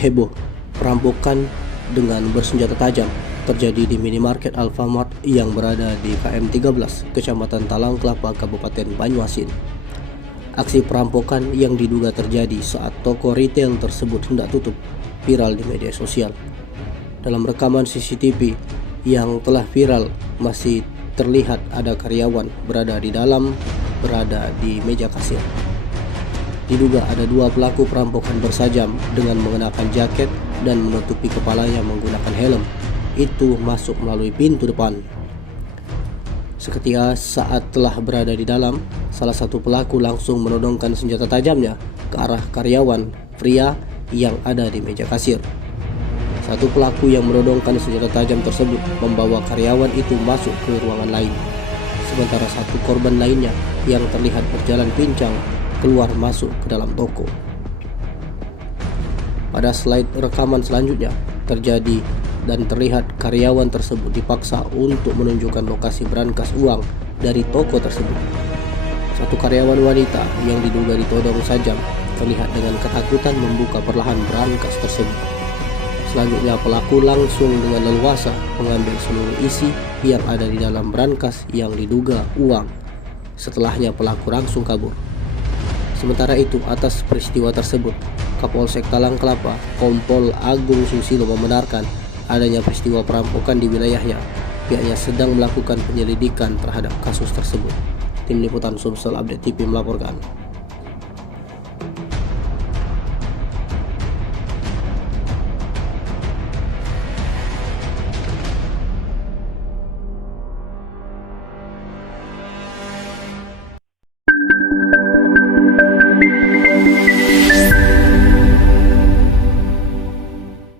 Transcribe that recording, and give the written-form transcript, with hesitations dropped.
Heboh, perampokan dengan bersenjata tajam terjadi di minimarket Alfamart yang berada di KM 13, Kecamatan Talang Kelapa, Kabupaten Banyuasin. Aksi perampokan yang diduga terjadi saat toko retail tersebut hendak tutup viral di media sosial. Dalam rekaman CCTV yang telah viral, masih terlihat ada karyawan berada di meja kasir. Diduga ada dua pelaku perampokan bersajam dengan mengenakan jaket dan menutupi kepalanya menggunakan helm. Itu masuk melalui pintu depan. Seketika saat telah berada di dalam, salah satu pelaku langsung menodongkan senjata tajamnya ke arah karyawan pria yang ada di meja kasir. Satu pelaku yang menodongkan senjata tajam tersebut membawa karyawan itu masuk ke ruangan lain. Sementara satu korban lainnya yang terlihat berjalan pincang keluar masuk ke dalam toko. Pada slide rekaman selanjutnya terjadi dan terlihat karyawan tersebut dipaksa untuk menunjukkan lokasi brankas uang dari toko tersebut. Satu karyawan wanita yang diduga ditodong sajam terlihat dengan ketakutan membuka perlahan brankas tersebut. Selanjutnya pelaku langsung dengan leluasa mengambil seluruh isi yang ada di dalam brankas yang diduga uang. Setelahnya pelaku langsung kabur. Sementara itu, atas peristiwa tersebut, Kapolsek Talang Kelapa, Kompol Agung Susilo membenarkan adanya peristiwa perampokan di wilayahnya. Pihaknya sedang melakukan penyelidikan terhadap kasus tersebut. Tim Liputan Sumsel Update TV melaporkan.